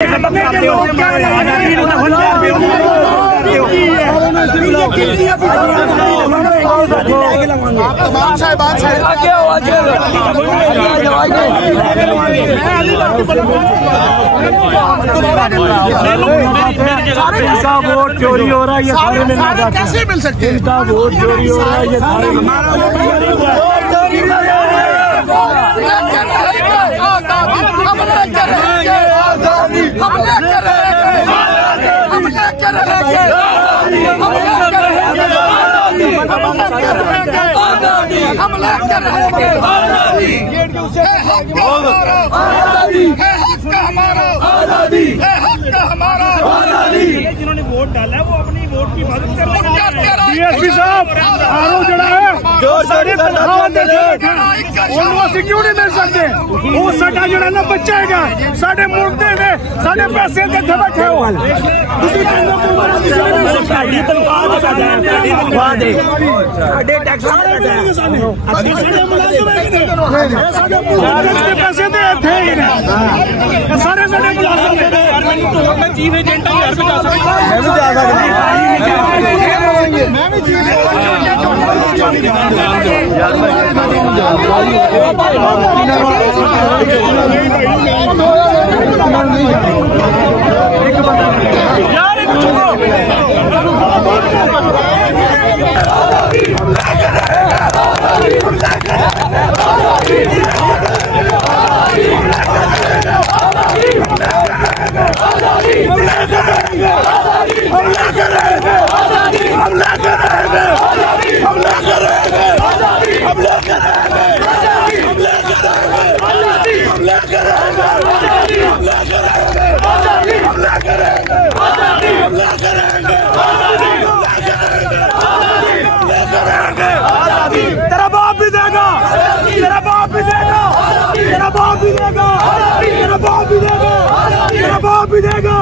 इनका वोट चोरी हो रहा है, ये सारे लेना चाहते हैं। कैसे मिल सकते हैं? इनका वोट चोरी हो रहा है, ये सारे जिन्होंने वोट डाला है वो अपनी वोट की मदद कर रहे हैं। डीएसपी साहब आरोप जड़ा है सिक्योरिटी मिल सकते वो साडा जड़ा ना बच्चा है साडे मुर्दे ने साडे पैसे दे बैठे हो ਤੁਸੀਂ ਕਹਿੰਦੇ ਹੋ ਸਾਡੀ ਤਨਖਾਹ ਦੇ ਸਾਡੇ ਟੈਕਸ ਦੇ ਸਾਡੇ ਮੁਲਾਜ਼ਮ ਹੈ ਸਾਡੇ ਪੈਸੇ ਦੇ ਇੱਥੇ ਹੀ ਨੇ ਸਾਰੇ ਸਾਡੇ ਮੁਲਾਜ਼ਮ ਨੇ ਮੈਨੂੰ ਤੋਂ ਮੈਂ ਚੀਫ ਏਜੰਟ ਹਾਂ ਯਾਰ ਬਚਾ ਸਕਦਾ ਮੈਂ ਵੀ ਜਾ ਸਕਦਾ मैं भी तेरा बाप भी देगा, तेरा बाप भी देगा, तेरा बाप भी देगा, तेरा बाप भी देगा, तेरा बाप भी देगा।